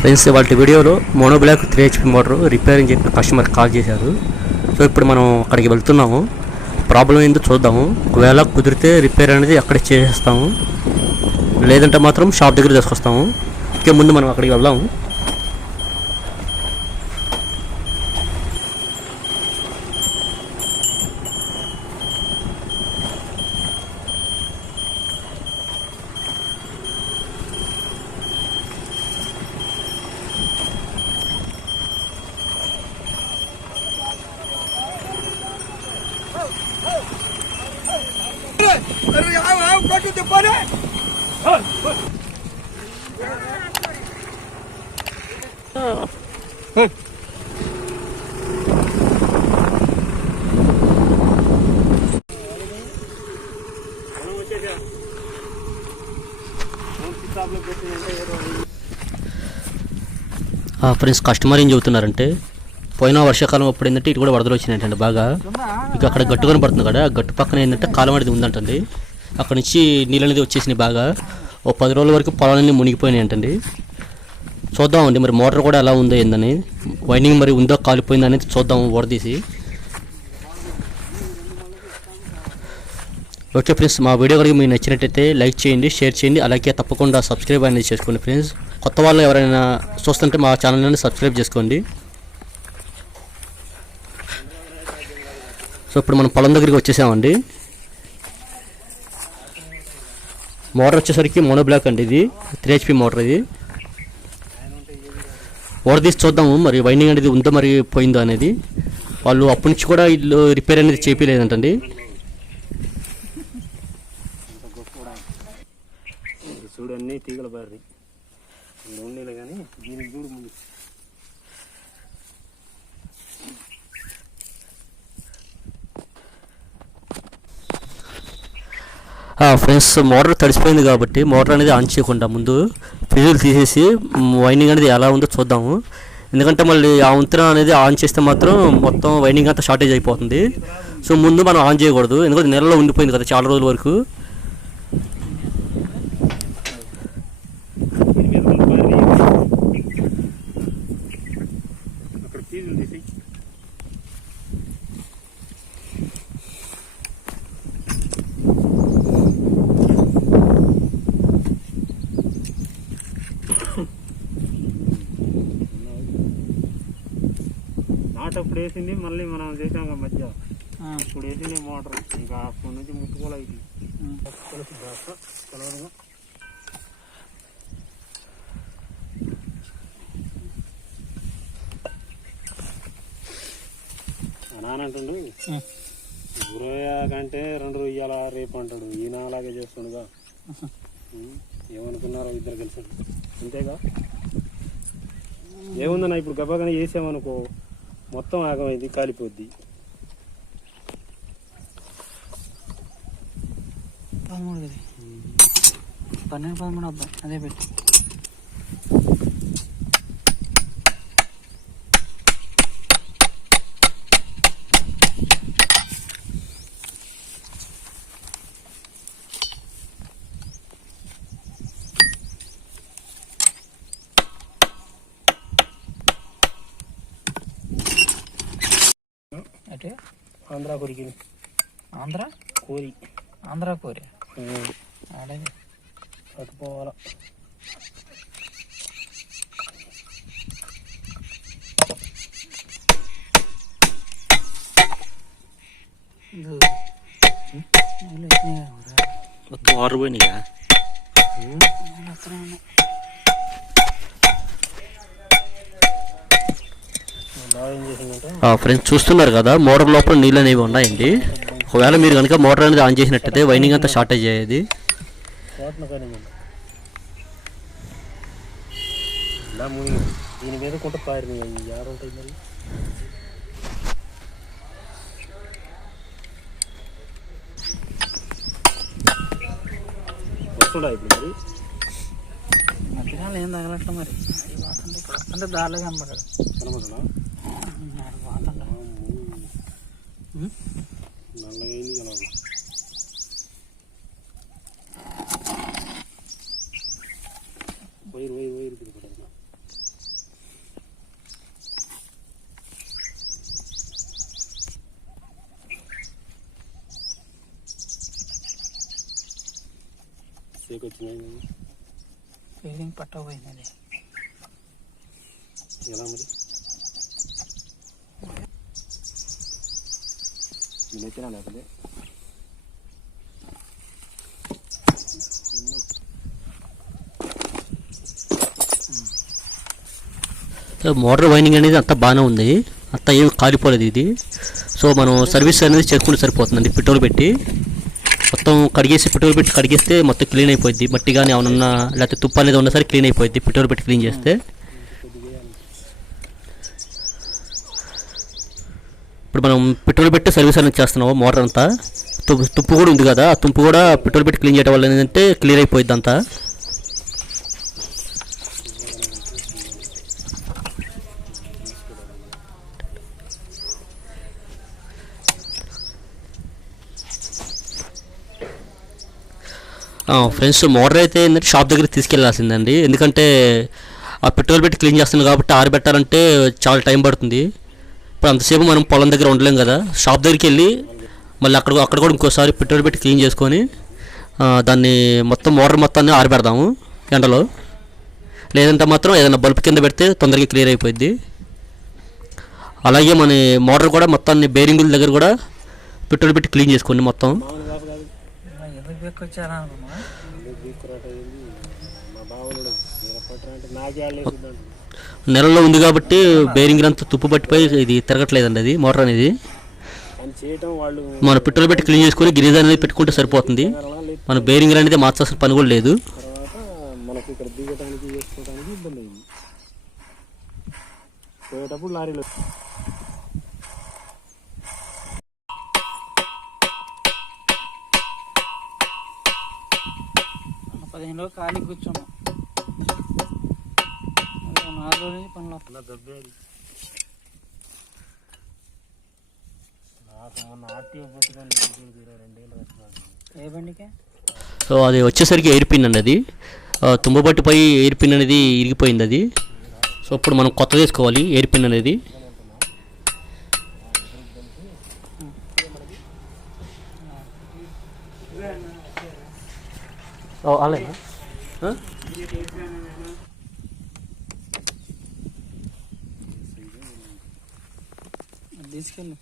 Friends వాటి వీడియోలో monoblock 3HP motor repair అని చెప్పి కస్టమర్ కాల్ చేశారు. సో ఇప్పుడు మనం అక్కడికి వెళ్తున్నాము. ప్రాబ్లం ఏందో చూద్దాము. ఒకవేళ కుదిరితే రిపేర్ అనేది అక్కడే చేసేస్తాము, లేదంటే మాత్రం షాప్ దగ్గర తీసుకొస్తాము. ఓకే, ముందు మనం అక్కడికి వెళ్దాము. ఫ్రెండ్స్, కస్టమర్ ఏం చెబుతున్నారంటే పోయిన వర్షాకాలం అప్పుడు ఏంటంటే ఇటు కూడా వరదలు వచ్చినాయంటండి బాగా. ఇక అక్కడ గట్టు కనబడుతుంది కదా, గట్టు పక్కన ఏంటంటే కాలం అనేది ఉందంటండి. అక్కడ నుంచి నీళ్ళు అనేది వచ్చేసినాయి బాగా. ఓ 10 రోజుల వరకు పొలాలన్నీ మునిగిపోయినాయి అంటండి. చూద్దామండి మరి మోటార్ కూడా ఎలా ఉందో ఏందని, వైండింగ్ మరి ఉందో కాలిపోయిందో అనేది చూద్దాము ఓడదీసి. ఓకే ఫ్రెండ్స్, మా వీడియో కనుక మీకు నచ్చినట్టయితే లైక్ చేయండి, షేర్ చేయండి, అలాగే తప్పకుండా సబ్స్క్రైబ్ అనేది చేసుకోండి ఫ్రెండ్స్. కొత్త వాళ్ళు ఎవరైనా చూస్తుంటే మా ఛానల్ని సబ్స్క్రైబ్ చేసుకోండి. సో ఇప్పుడు మనం పొలం దగ్గరికి వచ్చేసామండి. మోటార్ వచ్చేసరికి మోనోబ్లాక్ అండి, ఇది 3HP మోటార్. ఇది ఓడర్ తీసి చూద్దాము మరి వైండింగ్ అనేది ఉందో మరి పోయిందో అనేది. వాళ్ళు అప్పటి నుంచి కూడా ఇల్లు రిపేర్ అనేది చేపిలేదంటండి. చూడన్నీ తీగల బారి ఉండేలే కానీ దీనికి చూడు ముందు. ఫ్రెండ్స్, మోటార్ తడిసిపోయింది కాబట్టి మోటార్ అనేది ఆన్ చేయకుండా ముందు ఫ్యూజులు తీసేసి వైండింగ్ అనేది ఎలా ఉందో చూద్దాము. ఎందుకంటే మళ్ళీ ఆ వంతెన అనేది ఆన్ చేస్తే మాత్రం మొత్తం వైండింగ్ అంతా షార్టేజ్ అయిపోతుంది. సో ముందు మనం ఆన్ చేయకూడదు, ఎందుకంటే నెలలో ఉండిపోయింది కదా చాలా రోజుల వరకు. అప్పుడు వేసింది మళ్ళీ మనం చేసాం మధ్య, ఇప్పుడు వేసింది మోటార్. ఇంకా అప్పటి నుంచి ముట్టుకోలేదు. నానంటుండు గురయ్య కంటే 2 రొయ్యాల రేపు అంటాడు. ఈయన అలాగే చేస్తుండగా ఏమనుకున్నారో ఇద్దరు కలిసి. అంతేగా ఏముందన్నా, ఇప్పుడు గబాగానే వేసామనుకో మొత్తం ఆగమైంది, కాలిపోద్ది. 12 అబ్బా అదే పెట్టి అంటే ఆంధ్ర కోరికి ఆంధ్ర కోరి అటుపోవాలా. మొత్తం 6 పోయినాయా? ఫ్రెండ్స్, చూస్తున్నారు కదా మోటార్ లోపల నీళ్ళు అనేవి ఉన్నాయండి. ఒకవేళ మీరు కనుక మోటార్ అనేది ఆన్ చేసినట్టయితే వైండింగ్ అంతా షార్టేజ్ అయ్యేది. దీని మీద కొంట పారి యారుంటాయి మరి. వస్తుందా ఇప్పుడు మరి మధ్యకాలం ఏం తగలట్ల మరి. అంటే దారిలో కనబడదు. నల్లగా అయింది కదా. వైర్ వైర్ వైర్ తిరుగుతుంది. పైకి వచ్చినాయి. ఫీలింగ్ పట్టకపోయింది అది. ఎలా మరి నేనైతే లేకపోతే మోటార్ వైండింగ్ అనేది అంతా బాగానే ఉంది, అంతా ఏమి కాలిపోలేదు ఇది. సో మనం సర్వీస్ అనేది చేసుకుంటే సరిపోతుందండి. పెట్రోల్ పెట్టి మొత్తం కడిగేసి, పెట్రోల్ పెట్టి కడిగేస్తే మొత్తం క్లీన్ అయిపోద్ది. మట్టి కానీ ఏమన్నా లేకపోతే తుప్పు అనేది ఉన్నా సరే క్లీన్ అయిపోద్ది పెట్రోల్ పెట్టి క్లీన్ చేస్తే. ఇప్పుడు మనం పెట్రోల్ పెట్టి సర్వీస్ అనేది చేస్తున్నాము. మోటార్ అంతా తుప్పు కూడా ఉంది కదా, ఆ తుప్పు కూడా పెట్రోల్ పెట్టి క్లీన్ చేయడం వల్ల ఏంటంటే క్లియర్ అయిపోద్ది అంతా. ఫ్రెండ్స్, మోటార్ అయితే ఏంటంటే షాప్ దగ్గరికి తీసుకెళ్లాల్సిందండి. ఎందుకంటే ఆ పెట్రోల్ పెట్టి క్లీన్ చేస్తుంది కాబట్టి ఆరబెట్టాలంటే చాలా టైం పడుతుంది. ఇప్పుడు అంతసేపు మనం పొలం దగ్గర ఉండలేం కదా, షాప్ దగ్గరికి వెళ్ళి మళ్ళీ అక్కడ కూడా ఇంకోసారి పెట్రోల్ పెట్టి క్లీన్ చేసుకొని దాన్ని మొత్తం మోటార్ మొత్తాన్ని ఆరబెడదాము ఎండలో. లేదంటే మాత్రం ఏదైనా బల్బ్ కింద పెడితే తొందరగా క్లియర్ అయిపోద్ది. అలాగే మన మోటార్ కూడా మొత్తాన్ని బేరింగుల దగ్గర కూడా పెట్రోల్ పెట్టి క్లీన్ చేసుకోండి మొత్తం. నెలలో ఉంది కాబట్టి బేరింగ్ అంతా తుప్పు పట్టిపోయి ఇది తిరగట్లేదండి అది మోటార్ అనేది. మనం పెట్రోల్ పెట్టి క్లీన్ చేసుకొని గిరిజ అనేది పెట్టుకుంటే సరిపోతుంది. మన బేరింగ్ అనేది మార్చాల్సిన పని కూడా లేదు. పోయేటప్పుడు లారీలో పదిహేను రోజులు ఖాళీ కూర్చోము, 4 రోజుల నుంచి పనులు వస్తున్నా దొబ్బేది. ఏ బండికే? సో అది వచ్చేసరికి ఎయిర్ పిన్ అండి, అది తుంబబట్టిపోయి ఎయిర్ పిన్ అనేది ఇరిగిపోయింది అది. సో ఇప్పుడు మనం కొత్త తీసుకోవాలి ఎయిర్ పిన్ అనేది. అలాగే తీసుకెళ్ళు.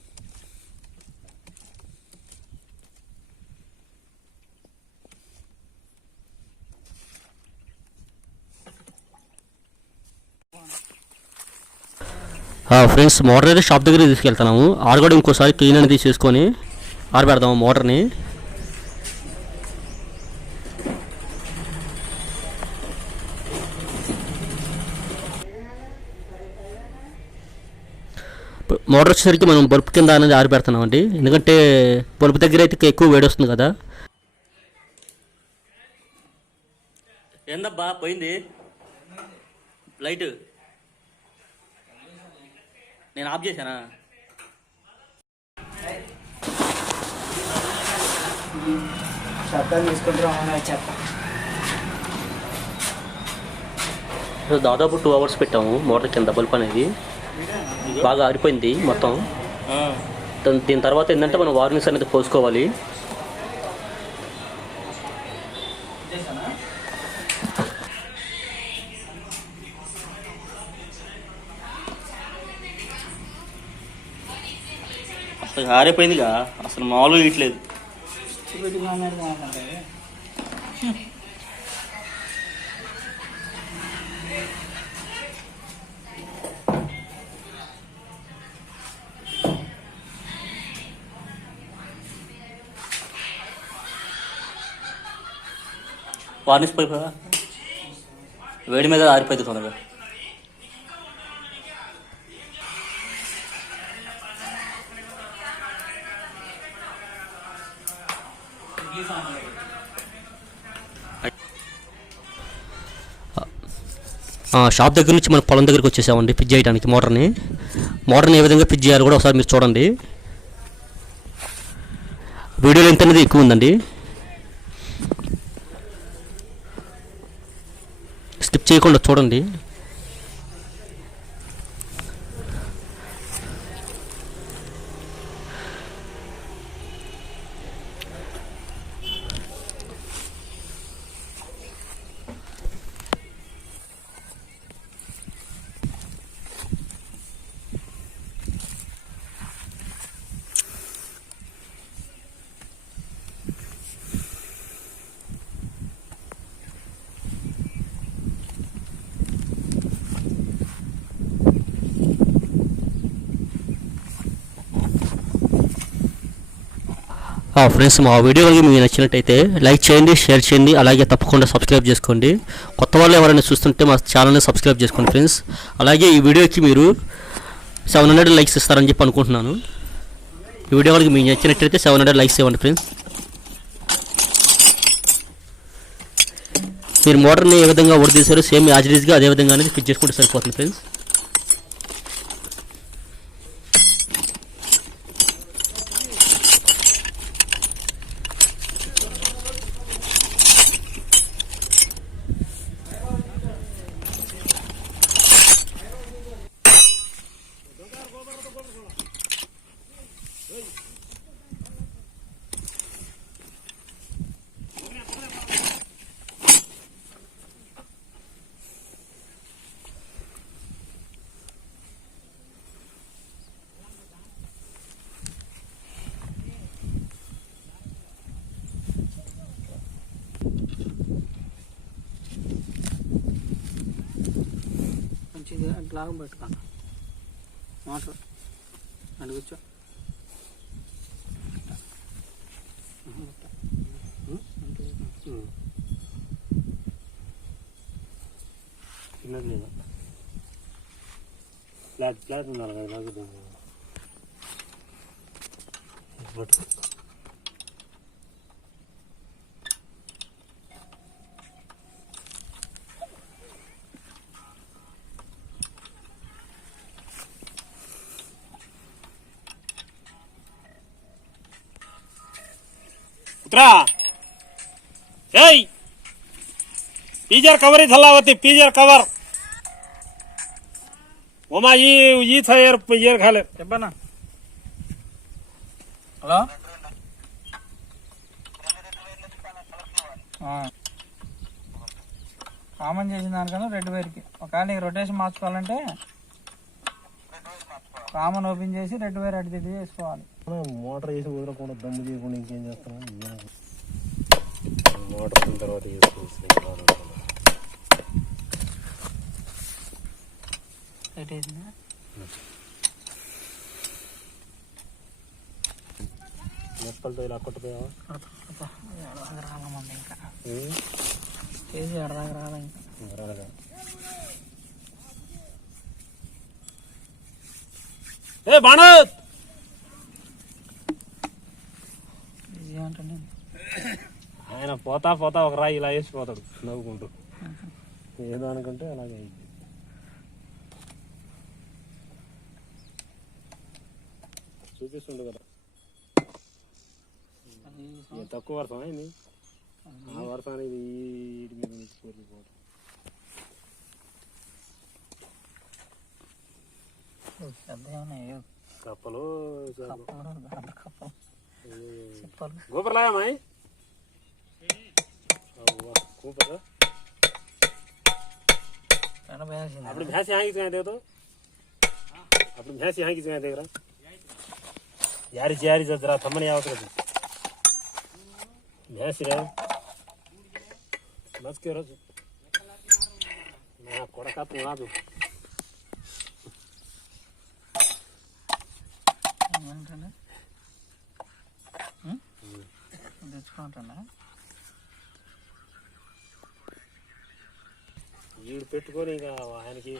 ఫ్రెండ్స్, మోటార్ అయితే షాప్ దగ్గర తీసుకెళ్తున్నాము. ఆడ కూడా ఇంకోసారి క్లీన్ అనేది చేసుకొని ఆరబెడదాము మోటార్ని. మోటార్ వచ్చేసరికి మనం బల్బు కింద అనేది ఆరిపెడుతున్నామండి. ఎందుకంటే బల్బు దగ్గర అయితే ఎక్కువ వేడి వస్తుంది కదా. ఏందబ్బా పోయింది లైట్? నేను ఆఫ్ చేశానా? దాదాపు 2 hours పెట్టాము మోటార్ కింద బల్బ్ అనేది. బాగా ఆరిపోయింది మొత్తం. దీని తర్వాత ఏంటంటే మనం వార్నింగ్స్ అనేది పోసుకోవాలి. అసలు ఆరిపోయిందిగా, అసలు మామూలుగా ఇట్లేదు. వార్నిష్ పైప్ వేడి మీద ఆరిపోయింది తొందరగా. షాప్ దగ్గర నుంచి మన పొలం దగ్గరికి వచ్చేసామండి ఫిట్ చేయడానికి మోటార్ని ఏ విధంగా ఫిట్ చేయాలో కూడా ఒకసారి మీరు చూడండి. వీడియో లెంత్ అనేది ఎక్కువ ఉందండి, స్కిప్ చేయకుండా చూడండి. ఫ్రెండ్స్, మా వీడియో కనుక మీకు నచ్చినట్టయితే లైక్ చేయండి, షేర్ చేయండి, అలాగే తప్పకుండా సబ్స్క్రైబ్ చేసుకోండి. కొత్త వాళ్ళు ఎవరైనా చూస్తుంటే మా ఛానల్ని సబ్స్క్రైబ్ చేసుకోండి ఫ్రెండ్స్. అలాగే ఈ వీడియోకి మీరు 700 లైక్స్ ఇస్తారని చెప్పి అనుకుంటున్నాను. ఈ వీడియో కనుక మీకు నచ్చినట్టయితే 700 లైక్స్ ఇవ్వండి ఫ్రెండ్స్. మీరు మోటార్ని ఏ విధంగా ఓడదీశారో సేమ్ యాజ్ ఇట్ ఈస్గా అదే విధంగా అనేది ఫిట్ చేసుకుంటే సరిపోతుంది ఫ్రెండ్స్. మంచిగా అట్లాగా పెట్టుకోండి మోటార్ అని కూర్చో. చిన్నది లేదా ఫ్లాట్ ఫ్లాట్ ఉండాలి కదా నాకు పట్టు. उतरा पीजर कवर ही थल्ला होती पीजर कवर ओमा ये था यार खाले చెప్పనా. హలో కామన్ చేసిన దానికన్నా రెడ్ వైర్కి ఒకవేళ నీకు రొటేషన్ మార్చుకోవాలంటే కామన్ ఓపెన్ చేసి రెడ్ వైర్ అటు తిరిగి చేసుకోవాలి. మోటార్ చేసి వదలకుండా దమ్ము చేయకుండా ఇంకేం చేస్తాను. మోటార్ తర్వాత మెప్పలతో ఇలా కొట్టపోయావా రాలమంది ఇంకా కేజీ ఎడదాకా రాలే ఇంకా రాలేదా. ఏ బాణత్ ఆయన పోతా పోతా ఒక రాయి ఇలా వేసిపోతాడు నవ్వుకుంటూ. ఏదో అనుకుంటే అలాగే అయింది. చూపిస్తుండు కదా తక్కువ వర్షం అయింది. ఆ వర్షం అనేది వీటి మీద నుంచి కోరిపోవడం. కప్పలు గోపర్లాయమ్మాయి ऊपर अपनी भैंस यहाँ की जगह देख तो अपनी भैंस यहाँ की जगह देख रहा यारी यारी जरा थमन या भैंस रहे बस के रोज मैं कोड़ा का तू आ दो వీడు పెట్టుకొని ఇక ఆయనకి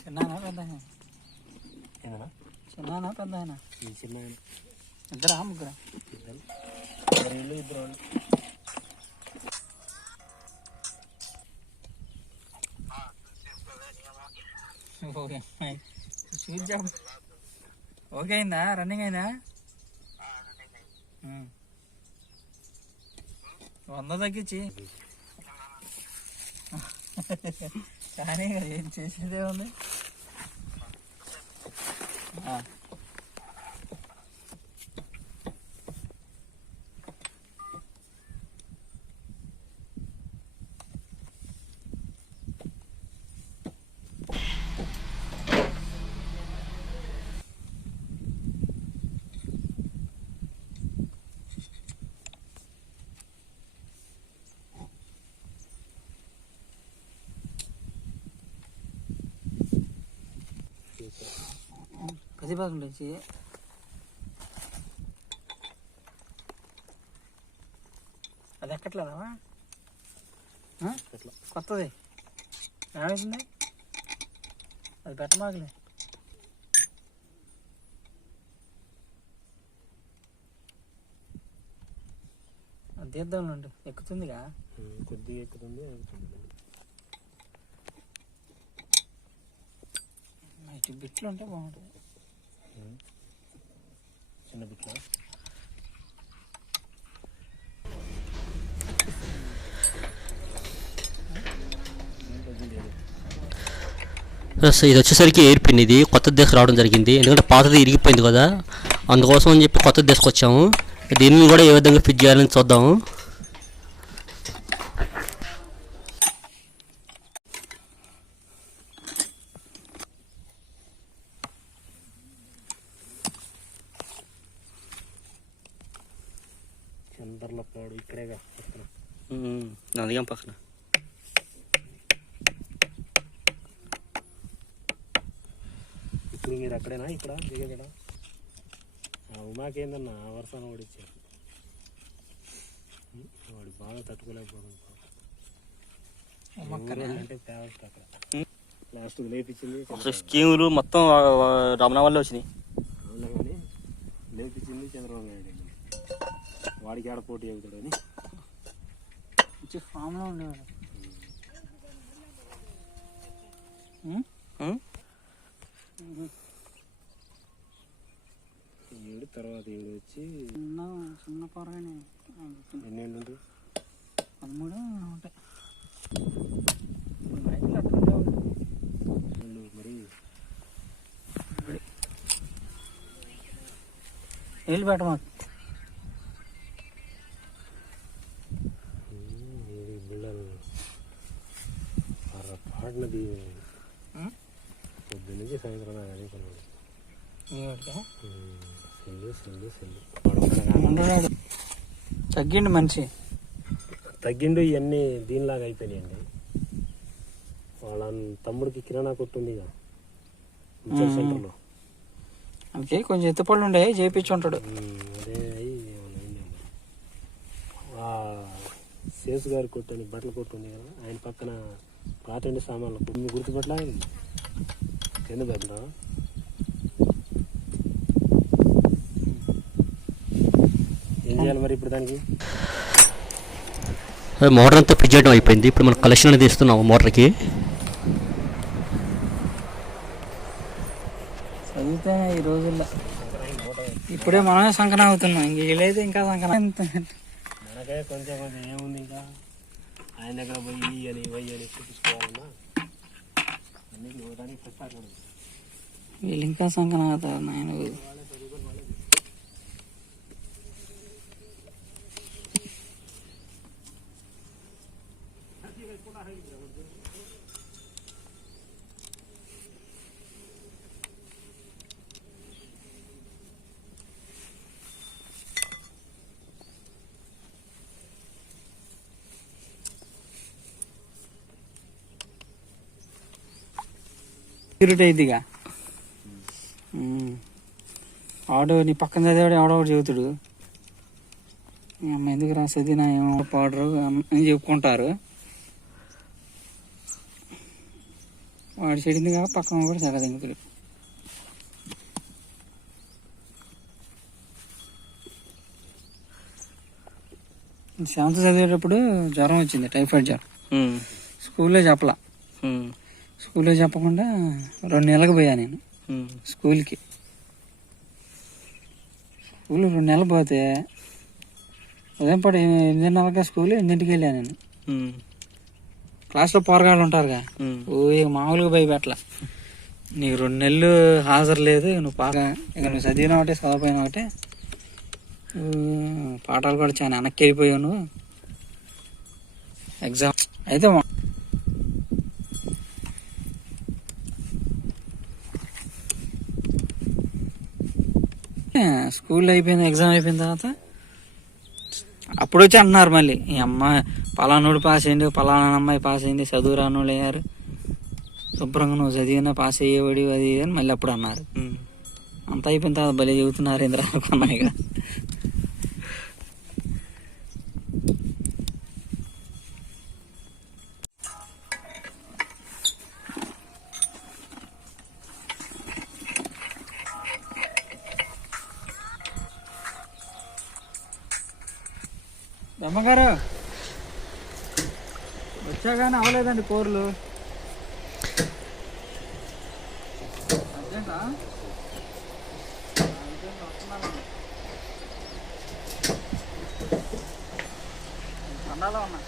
చిన్నానా పెద్ద చిన్నానా పెద్ద చిన్న ఇద్దరా ముగ్గురా ఇద్దరు స్వీట్ జాబ్ ఓకే అయిందా రన్నింగ్ అయిందా 100 తగ్గించి కానీ ఏం చేసేదే ఉంది. కసిపాకు వచ్చి అది ఎక్కట్లేదా కొత్తది ఏమైంది అది పెట్టమాకలే అది తీద్దాండి ఎక్కుతుందిగా కొద్దిగా ఎక్కుతుంది ఇటు బిట్లు ఉంటే బాగుంటుంది చిన్న బిట్ల ఇది వచ్చేసరికి ఎయిర్ పిన్, ఇది కొత్తది తీసుకురావడం జరిగింది. ఎందుకంటే పాతది ఇరిగిపోయింది కదా, అందుకోసం అని చెప్పి కొత్తది తీసుకొచ్చాము. దీన్ని కూడా ఏ విధంగా ఫిట్ చేయాలని చూద్దాము. చంద్రలపాడు ఇక్కడేగా నందిగం పక్కన. ఇప్పుడు మీరు అక్కడేనా ఇక్కడ దిగేదా? ఉమాకేందన్న వర్షాన్ని ఓడిచ్చారు, వాడు బాగా తట్టుకోలేకపోతుంది. అంటే ఫేవరెట్ అక్కడ లాస్ట్ లేపించింది స్కీములు మొత్తం రమణ వల్లే వచ్చినాయి. అవునా కానీ లేపించింది చంద్రబాబు నాయుడు. వాడికి ఆడ పోటీ అవుతాడని ఫామ్లో ఉండేవాడు. ఏడు తర్వాత ఏడు వచ్చి చిన్న పొరగానే ఎన్నేళ్ళు ఉంటాయి? 13 ఉంటాయి. మరి వెళ్ళి పెట్టమా బిళ్ళలు పాడినది పొద్దు నుంచి సాయంత్రం అదే కొన్నాడు. ఉండరాడు, తగ్గిండు మనిషి, తగ్గిండు. ఇవన్నీ దీనిలాగా అయిపోయినాయండి. వాళ్ళ తమ్ముడికి కిరాణా కొట్టుంది సెంటర్లో, అందుకే కొంచెం ఎత్తుపళ్ళు ఉండే చేయించి ఉంటాడు. అదే అయ్యి శేషు గారి కొట్టని బట్టలు కొట్టుంది కదా, ఆయన పక్కన పాతండి సామాన్లు మీ గుర్తుపట్ల ఎందుకు పెట్టినా ఏం చేయాలి మరి ఇప్పుడు దానికి? మోటార్ అంతా ఫిట్ చేయడం అయిపోయింది. ఇప్పుడు మనం కలెక్షన్ అనేది ఇస్తున్నాము మోటార్కి. చదివితే ఈ రోజుల్లో ఇప్పుడే మనమే సంకనం అవుతున్నాం, ఇంక వీళ్ళైతే ఇంకా సంకనం. మనకే కొంచెం కొంచెం ఏముంది, ఇంకా ఆయన దగ్గర పోయి అని పోయి అని చూపించుకోవాలన్నా అన్ని ఇవ్వడానికి ప్రశ్న. వీళ్ళు ఇంకా సంకనం అవుతారు నాయన. ఇదిగా ఆడు నీ పక్కన చదివాడు ఎవడో ఒకటి చెబుతాడు, అమ్మ ఎందుకు రాసేది నా ఏమో పౌడరు అని చెప్పుకుంటారు. వాడు చెడింది కాక పక్కన కూడా చెగదింగుతాడు. సెవెంత్ చదివేటప్పుడు జ్వరం వచ్చింది, టైఫాయిడ్ జ్వరం. స్కూల్లో చెప్పలా, స్కూల్లో చెప్పకుండా 2 నెలలకు పోయా నేను స్కూల్కి. స్కూల్ 2 నెలలు పోతే ఉదయం పాటు 8:30గా స్కూల్, 8ంటికి వెళ్ళాను నేను. క్లాస్లో పోరగాళ్ళు ఉంటారుగా, మామూలుగా భయపెట్టలా. నీకు 2 నెలలు హాజరు లేదు, నువ్వు ఇక నువ్వు చదివిన ఒకటే చదవపోయిన ఒకటే, పాఠాలు కూడా చాలా వెనక్కి వెళ్ళిపోయావు నువ్వు. ఎగ్జామ్ అయితే స్కూల్ అయిపోయింది, ఎగ్జామ్ అయిపోయిన తర్వాత అప్పుడు వచ్చి అంటున్నారు మళ్ళీ, ఈ అమ్మాయి పలానోడు పాస్ అయింది, పలానా అమ్మాయి పాస్ అయింది, చదువు రానోళ్ళు అయ్యారు. శుభ్రంగా నువ్వు చదివినా పాస్ అయ్యేవాడి అది అని మళ్ళీ అప్పుడు అన్నారు. అంతా అయిపోయిన తర్వాత భలే చెబుతున్నారు ఇంద్ర అనుకున్నా ఇక. అమ్మగారు వచ్చాగానే అవ్వలేదండి కూరలు. అర్జెంటా? తండాలో ఉన్నా.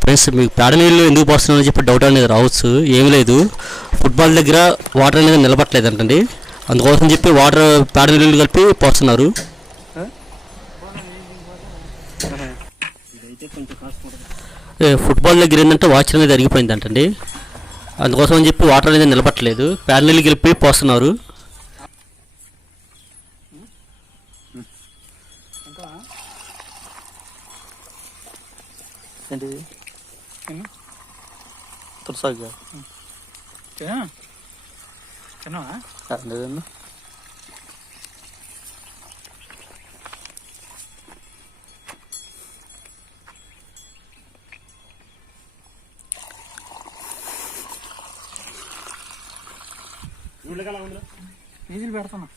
ఫ్రెండ్స్, మీకు పేడ నీళ్ళు ఎందుకు పోస్తున్నామని చెప్పి డౌట్ అనేది రావచ్చు. ఏమి లేదు, ఫుట్బాల్ దగ్గర వాటర్ అనేది నిలబట్టలేదంటండి, అందుకోసం చెప్పి వాటర్ పేడ నీళ్ళు కలిపి పోస్తున్నారు. ఫుట్బాల్ దగ్గర ఏంటంటే వాచ్ అనేది అరిగిపోయిందంటండి, అందుకోసం అని చెప్పి వాటర్ అనేది నిలబట్టలేదు, పేడ నీళ్ళు కలిపి పోస్తున్నారు. ఏంటిది తులసాగా తిన్నావా? లేదన్నా. ఈజీలు పెడతాను.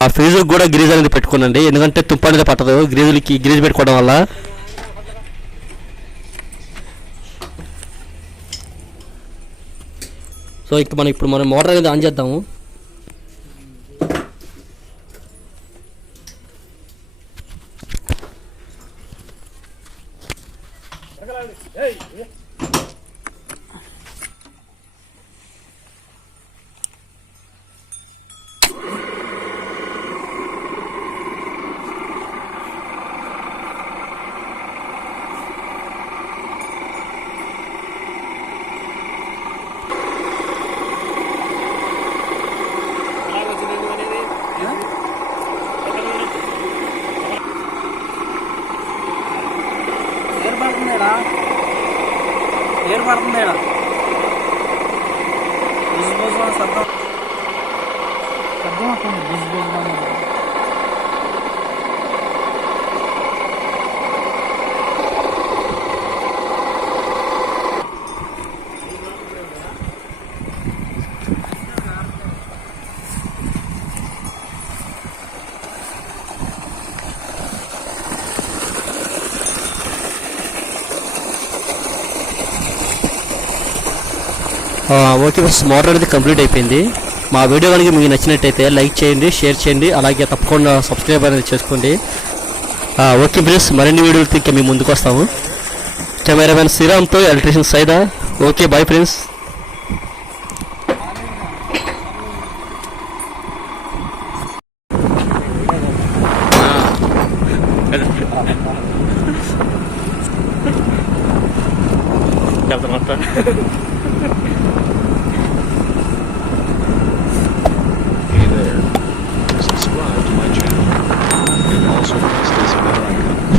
ఆ ఫీజుకి కూడా గ్రీజ్ అనేది పెట్టుకోనండి, ఎందుకంటే తుప్పు అనేది పట్టదు గ్రీజులకి, గ్రీజ్ పెట్టుకోవడం వల్ల. సో ఇప్పుడు మనం మోటార్ అనేది ఆన్ చేద్దాము. ఏరు పడుతుంది ఇక్కడ, బుజ్ బుజ్ శబ్దం శబ్దం వస్తుంది, బుజ్ బుజ్. ఓకే ఫ్రెండ్స్, మోటార్ అనేది కంప్లీట్ అయిపోయింది. మా వీడియో కనుక మీకు నచ్చినట్టయితే లైక్ చేయండి, షేర్ చేయండి, అలాగే తప్పకుండా సబ్స్క్రైబ్ అనేది చేసుకోండి. ఓకే ఫ్రెండ్స్, మరిన్ని వీడియోలతో ఇంకా మేము ముందుకు వస్తాము. కెమెరామెన్ శ్రీరామ్తో electrician Saida. Okay, bye friends. Hey there. Subscribe to my channel and also press this bell icon.